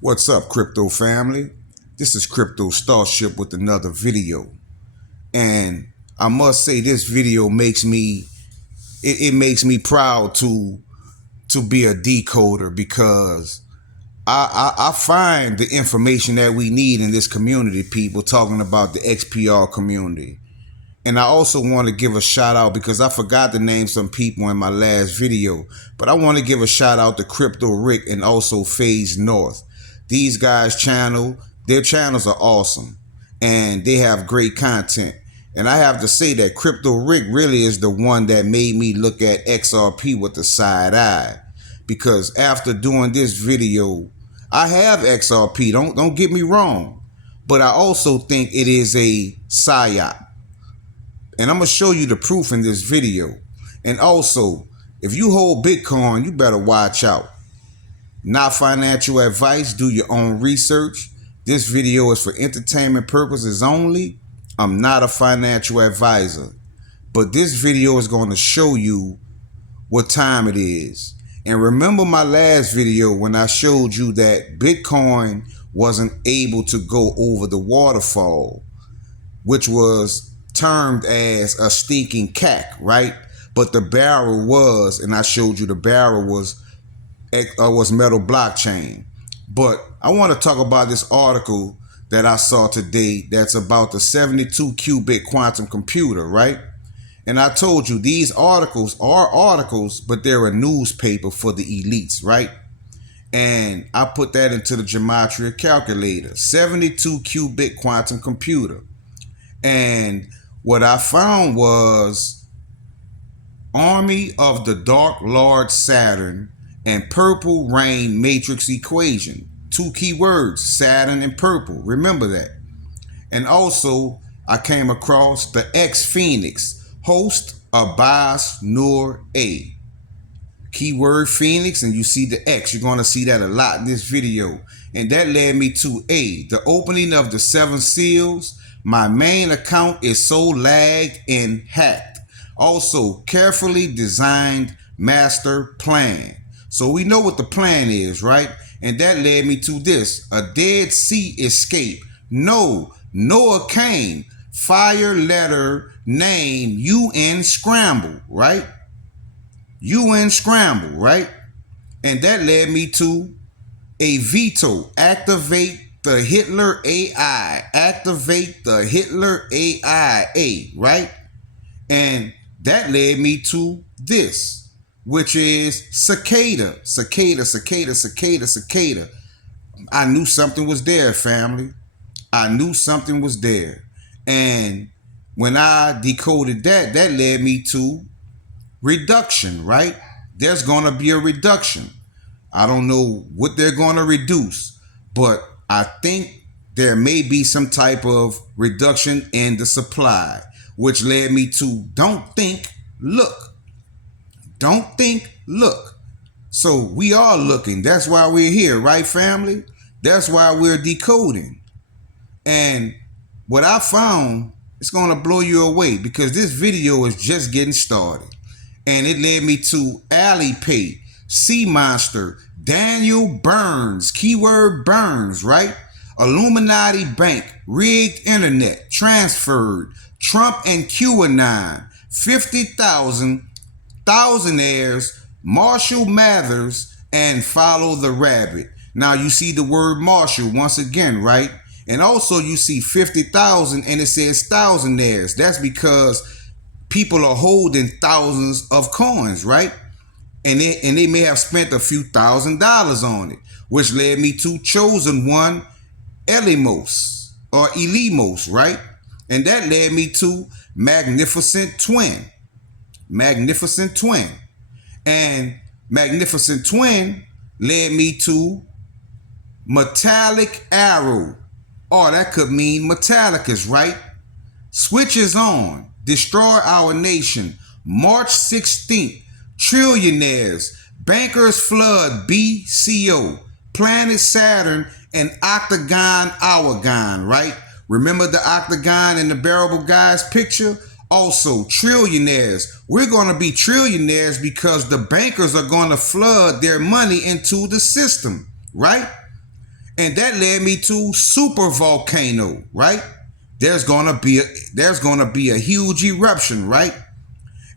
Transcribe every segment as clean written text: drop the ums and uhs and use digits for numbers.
What's up, crypto family? This is Crypto Starship with another video. And I must say this video makes me it makes me proud to be a decoder because I find the information that we need in this community, people talking about the XPR community. And I also want to give a shout out because I forgot to name some people in my last video, but I want to give a shout out to Crypto Rick and also Phase North. These guys' their channels are awesome and they have great content. And I have to say that Crypto Rick really is the one that made me look at XRP with the side eye. Because after doing this video, I have XRP, don't get me wrong, but I also think it is a psyop. And I'm going to show you the proof in this video. And also, if you hold Bitcoin, you better watch out. Not financial advice. Do your own research. This video is for entertainment purposes only. I'm not a financial advisor. But this video is going to show you what time it is. And remember my last video when I showed you that Bitcoin wasn't able to go over the waterfall, which was termed as a stinking cack, right? But the barrel was, and I showed you the barrel was metal blockchain. But I want to talk about this article that I saw today that's about the 72 qubit quantum computer, right? And I told you these articles are articles, but they're a newspaper for the elites, right? And I put that into the gematria calculator, 72 qubit quantum computer. And what I found was Army of the Dark Lord Saturn and Purple Rain Matrix equation. Two key words, Saturn and purple. Remember that. And also, I came across the X Phoenix, host Abbas Nur A. Keyword Phoenix, and you see the X. You're going to see that a lot in this video. And that led me to A, the opening of the 7 seals. My main account is so lagged and hacked. Also, carefully designed master plan. So we know what the plan is, right? And that led me to this, a Dead Sea escape. No, Noah came. Fire letter name UN scramble, right? UN scramble, right? And that led me to a veto, activate the Hitler AI, activate the Hitler AI, right? And that led me to this, which is cicada. I knew something was there, family. I knew something was there. And when I decoded that, that led me to reduction, right? There's going to be a reduction. I don't know what they're going to reduce, but I think there may be some type of reduction in the supply, which led me to don't think, look. Don't think, look. So we are looking. That's why we're here, right, family? That's why we're decoding. And what I found, it's going to blow you away because this video is just getting started. And it led me to Alipay, Sea Monster, Daniel Burns, keyword Burns, right? Illuminati Bank, rigged internet, transferred, Trump and QAnon, 50,000, thousandaires, Marshall Mathers, and Follow the Rabbit. Now you see the word Marshall once again, right? And also you see 50,000 and it says thousandaires. That's because people are holding thousands of coins, right? And they may have spent a few $1,000s on it, which led me to Chosen One, Elimos, or Elimos, right? And that led me to Magnificent Twin. Magnificent Twin. And Magnificent Twin led me to Metallic Arrow. Oh, that could mean Metallicas, right? Switches on. Destroy our nation. March 16th. Trillionaires. Bankers Flood BCO. Planet Saturn and Octagon Hourgon, right? Remember the Octagon in the Bearable Guys picture? Also, trillionaires. We're going to be trillionaires because the bankers are going to flood their money into the system, right? And that led me to super volcano, right? There's gonna be a huge eruption, right?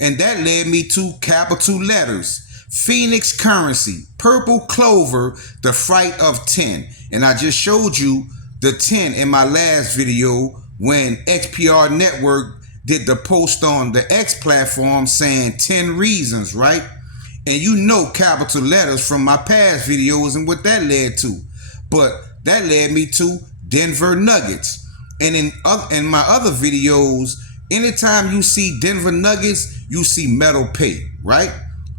And that led me to capital letters, Phoenix currency, purple clover, the fright of 10. And I just showed you the 10 in my last video when XPR Network did the post on the X platform saying 10 reasons, right? And you know capital letters from my past videos and what that led to. But that led me to Denver Nuggets. And in my other videos, anytime you see Denver Nuggets, you see metal pay, right?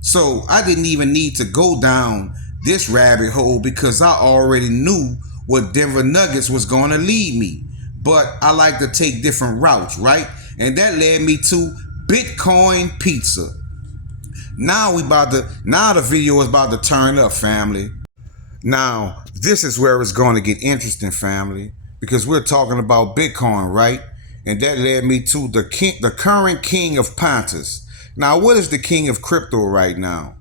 So I didn't even need to go down this rabbit hole because I already knew what Denver Nuggets was going to lead me. But I like to take different routes, right? And that led me to Bitcoin pizza. Now the video is about to turn up, family. Now, this is where it's going to get interesting, family, because we're talking about Bitcoin, right? And that led me to the current king of Pontus. Now, what is the king of crypto right now?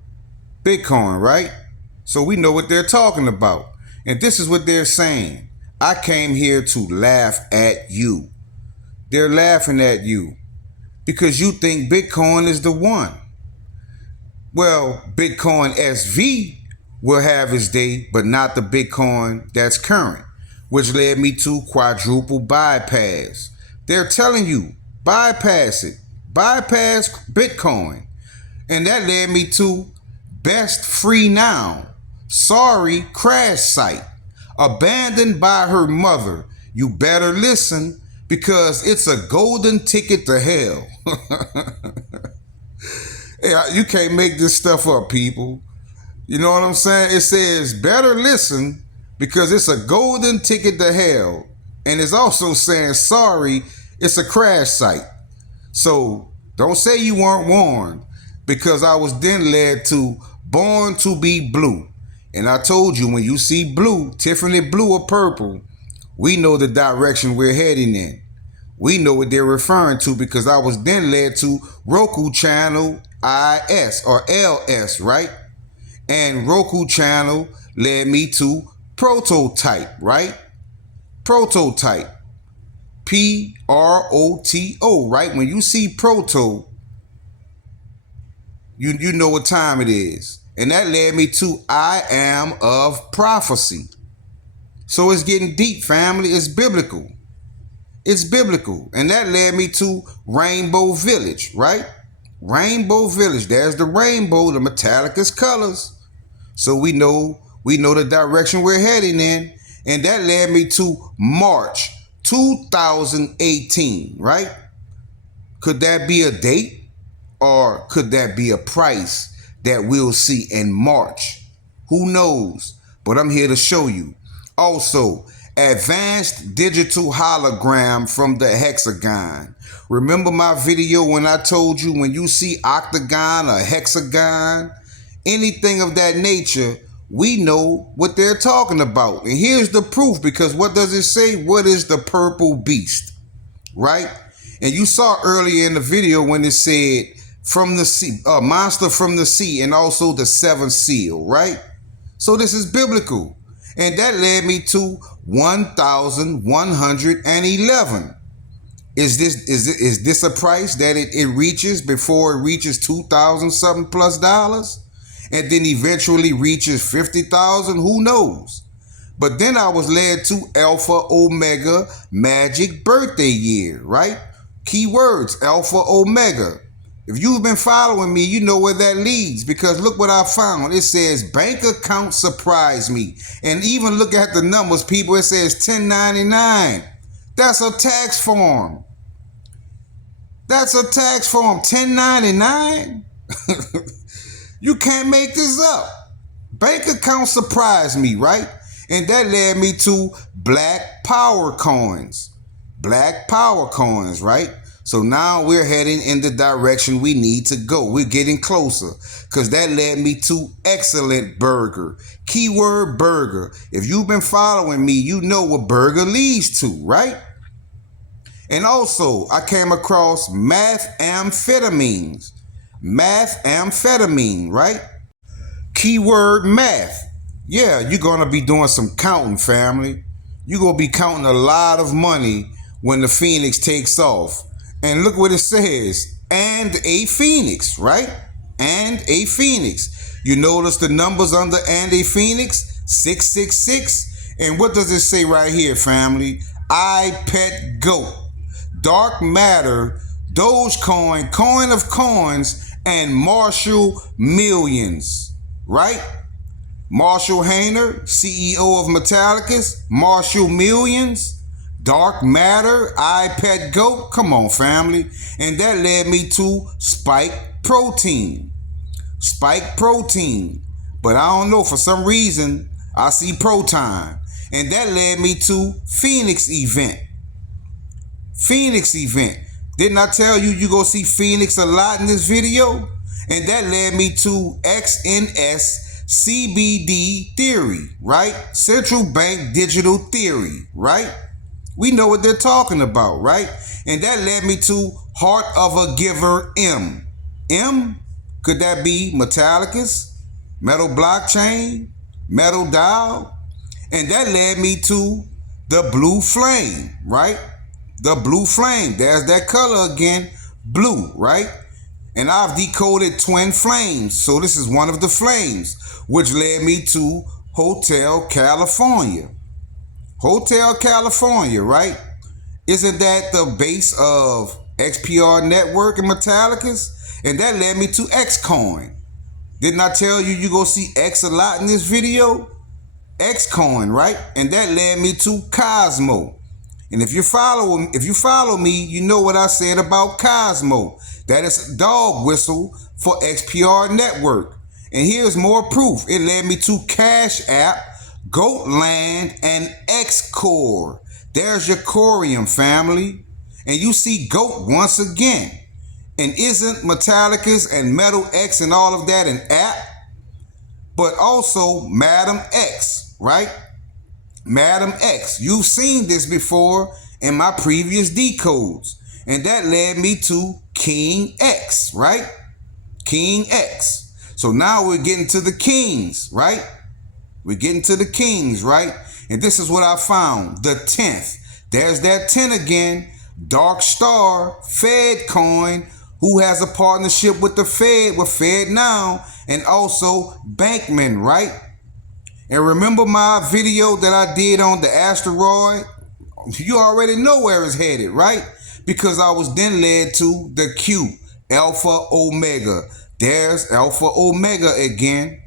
Bitcoin, right? So we know what they're talking about. And this is what they're saying. I came here to laugh at you. They're laughing at you because you think Bitcoin is the one. Well, Bitcoin SV will have its day, but not the Bitcoin that's current, which led me to quadruple bypass. They're telling you, bypass it, bypass Bitcoin. And that led me to best free now, sorry crash site, abandoned by her mother. You better listen because it's a golden ticket to hell. Hey, you can't make this stuff up, people. You know what I'm saying? It says better listen because it's a golden ticket to hell. And it's also saying, sorry, it's a crash site. So don't say you weren't warned, because I was then led to born to be blue. And I told you, when you see blue, Tiffany blue or purple, we know the direction we're heading in. We know what they're referring to because I was then led to Roku channel IS or LS, right? And Roku channel led me to prototype, right? Prototype. PROTO, right? When you see proto, you know what time it is. And that led me to I am of prophecy. So it's getting deep, family. It's biblical. It's biblical. And that led me to Rainbow Village, right? Rainbow Village. There's the rainbow, the Metallica's colors. So we know the direction we're heading in. And that led me to March 2018, right? Could that be a date? Or could that be a price that we'll see in March? Who knows? But I'm here to show you. Also, advanced digital hologram from the hexagon. Remember my video when I told you when you see octagon or hexagon, anything of that nature, we know what they're talking about. And here's the proof, because what does it say? What is the purple beast? Right? And you saw earlier in the video when it said from the sea, monster from the sea, and also the seventh seal, right? So this is biblical. And that led me to 1,111. Is this a price that it reaches before it reaches 2,000 something plus dollars? And then eventually reaches 50,000? Who knows? But then I was led to Alpha Omega Magic Birthday Year, right? Keywords, Alpha Omega. If you've been following me, you know where that leads, because look what I found. It says bank account surprised me. And even look at the numbers, people. It says 1099. That's a tax form. That's a tax form. 1099? You can't make this up. Bank account surprised me, right? And that led me to Black Power coins. Black Power coins, right? So now we're heading in the direction we need to go. We're getting closer, because that led me to Excellent Burger. Keyword burger. If you've been following me, you know what burger leads to, right? And also, I came across methamphetamines. Methamphetamine, right? Keyword math. Yeah, you're going to be doing some counting, family. You're going to be counting a lot of money when the Phoenix takes off. And look what it says. And a Phoenix, right? And a Phoenix. You notice the numbers under and a Phoenix? 666. And what does it say right here, family? I pet goat. Dark matter, Dogecoin, coin of coins, and Marshall millions, right? Marshall Hayner, CEO of Metallicus, Marshall Millions, Dark Matter, iPad Goat, come on family. And that led me to Spike Protein. Spike Protein. But I don't know, for some reason, I see Protime. And that led me to Phoenix Event. Phoenix Event. Didn't I tell you go see Phoenix a lot in this video? And that led me to XNS CBD theory, right? Central bank digital theory, right? We know what they're talking about, right? And that led me to Heart of a Giver M. M? Could that be Metallicus, Metal Blockchain, Metal Dial? And that led me to the Blue Flame, right? The Blue Flame. There's that color again, blue, right? And I've decoded twin flames. So this is one of the flames, which led me to Hotel California. Hotel California, right? Isn't that the base of XPR Network and Metallicus? And that led me to Xcoin. Didn't I tell you go see X a lot in this video? Xcoin, right? And that led me to Cosmo. And if you follow me, you know what I said about Cosmo. That is a dog whistle for XPR Network. And here's more proof. It led me to Cash App, Goatland, and Xcore. There's your Corium, family. And you see Goat once again. And isn't Metallicus and Metal X and all of that an app? But also Madam X, right? Madam X. You've seen this before in my previous decodes. And that led me to King X, right? King X. So now we're getting to the kings, right? We're getting to the kings, right? And this is what I found. The 10th. There's that 10 again. Dark Star, Fed Coin, who has a partnership with the Fed, with Fed Now, and also Bankman, right? And remember my video that I did on the asteroid? You already know where it's headed, right? Because I was then led to the Q, Alpha Omega. There's Alpha Omega again.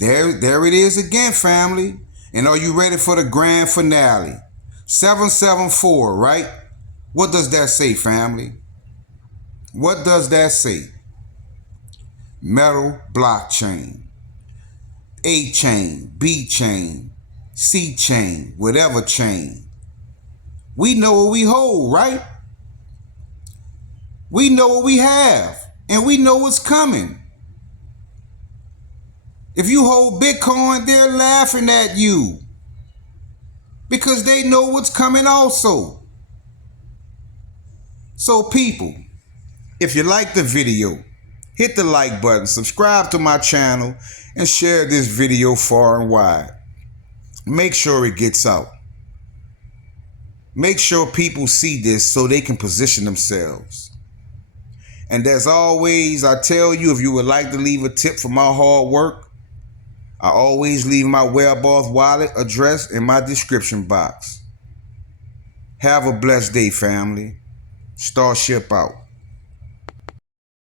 There it is again, family. And are you ready for the grand finale? 774, right? What does that say, family? What does that say? Metal blockchain. A chain, B chain, C chain, whatever chain. We know what we hold, right? We know what we have, and we know what's coming. If you hold Bitcoin, they're laughing at you because they know what's coming also. So people, if you like the video, hit the like button, subscribe to my channel, and share this video far and wide. Make sure it gets out. Make sure people see this so they can position themselves. And as always, I tell you, if you would like to leave a tip for my hard work, I always leave my webauth wallet address in my description box. Have a blessed day, family. Starship out.